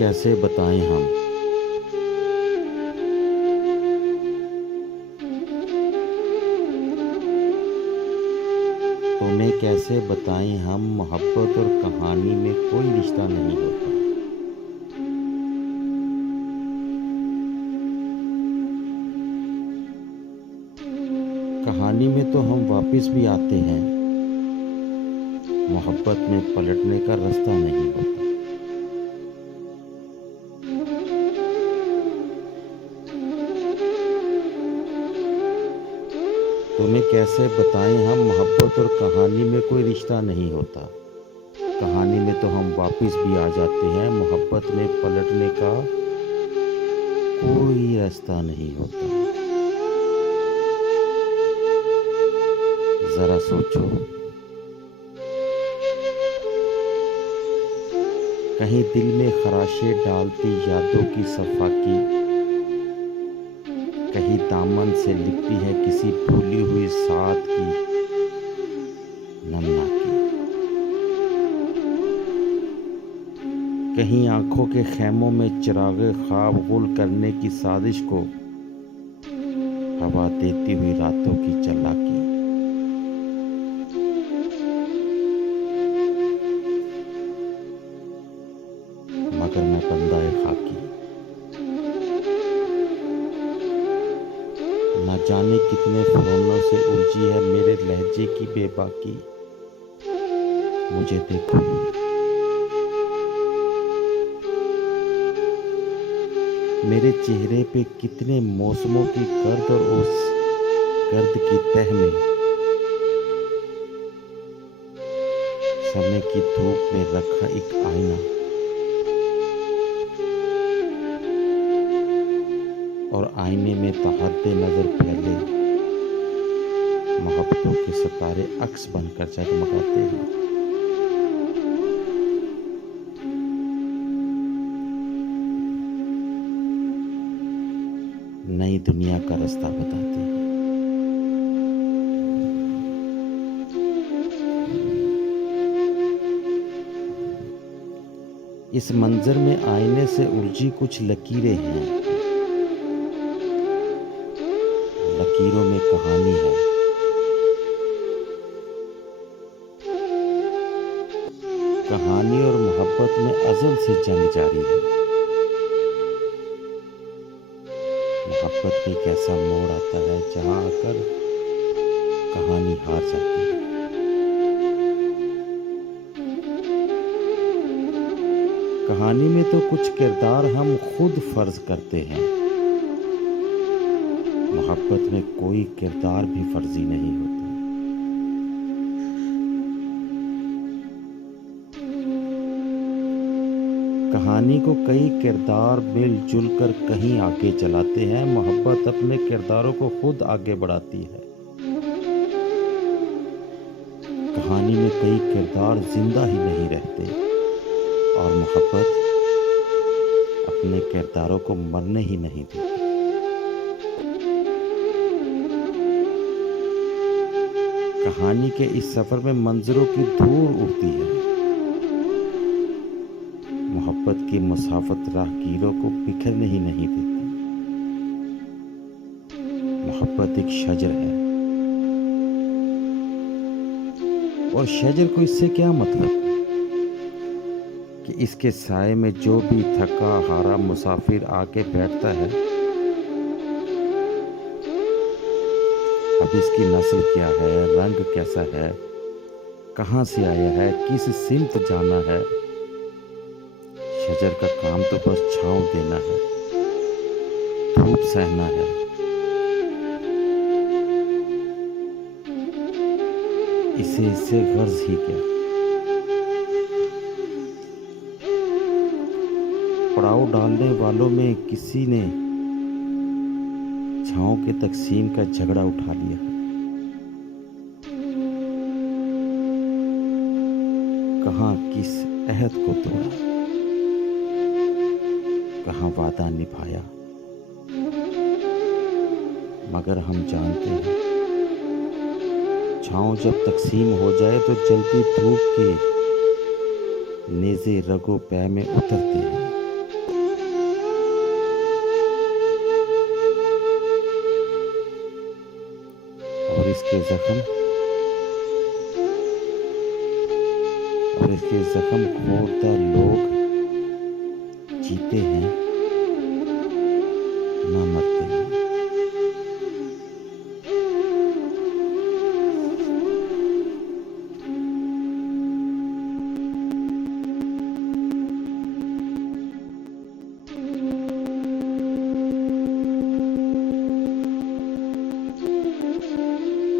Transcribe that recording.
कैसे बताएं हम तुम्हें कैसे बताएं हम मोहब्बत और कहानी में कोई रिश्ता नहीं होता। कहानी में तो हम वापस भी आते हैं, मोहब्बत में पलटने का रास्ता नहीं होता। तुम्हें कैसे बताएं हम मोहब्बत और कहानी में कोई रिश्ता नहीं होता। कहानी में तो हम वापस भी आ जाते हैं, मोहब्बत में पलटने का कोई रास्ता नहीं होता। जरा सोचो, कहीं दिल में खराशे डालती यादों की सफाकी, कहीं दामन से लिपटी है किसी भूली हुई साथ की नमनाकी, कहीं आंखों के खैमों में चिरागे ख्वाब गुल करने की साजिश को हवा देती हुई रातों की चालाकी। मगर मैं बंदा खाकी, न जाने कितने फरोनों से उलझी है मेरे लहजे की बेबाकी। मुझे देखो, मेरे चेहरे पे कितने मौसमों की गर्द और उस गर्द की तह में समय की धूप में रखा एक आईना, और आईने में तहद्दे नजर फैले मोहब्बतों के सितारे अक्स बनकर जगमगाते हैं। नई दुनिया का रास्ता बताते हैं। इस मंजर में आईने से उलझी कुछ लकीरें हैं, लकीरों में कहानी है। कहानी और मोहब्बत में अज़ल से जंग जारी है। मोहब्बत में एक ऐसा मोड़ आता है जहां आकर कहानी हार जाती है। कहानी में तो कुछ किरदार हम खुद फर्ज करते हैं, मोहब्बत में कोई किरदार भी फर्जी नहीं होता। कहानी को कई किरदार मिलजुल कर कहीं आगे चलाते हैं, मोहब्बत अपने किरदारों को खुद आगे बढ़ाती है। कहानी में कई किरदार जिंदा ही नहीं रहते और मोहब्बत अपने किरदारों को मरने ही नहीं देती। कहानी के इस सफर में मंजरों की धूल उड़ती है, मोहब्बत की मुसाफत राहगीरों को बिखरने ही नहीं देती। मोहब्बत एक शजर है, और शजर को इससे क्या मतलब कि इसके साए में जो भी थका हारा मुसाफिर आके बैठता है, अब इसकी नस्ल क्या है, रंग कैसा है, कहाँ से आया है, किस सिमत जाना है, शजर का काम तो बस छांव देना है, धूप सहना है। इससे गर्ज ही क्या। पड़ाव डालने वालों में किसी ने छांव के तकसीम का झगड़ा उठा लिया। कहाँ किस अहद को तोड़ा, कहाँ वादा निभाया। मगर हम जानते हैं, छांव जब तकसीम हो जाए तो जलती धूप के नेज़े रगो पै में उतरते हैं। और इसके जख्म खोरदा लोग जीते हैं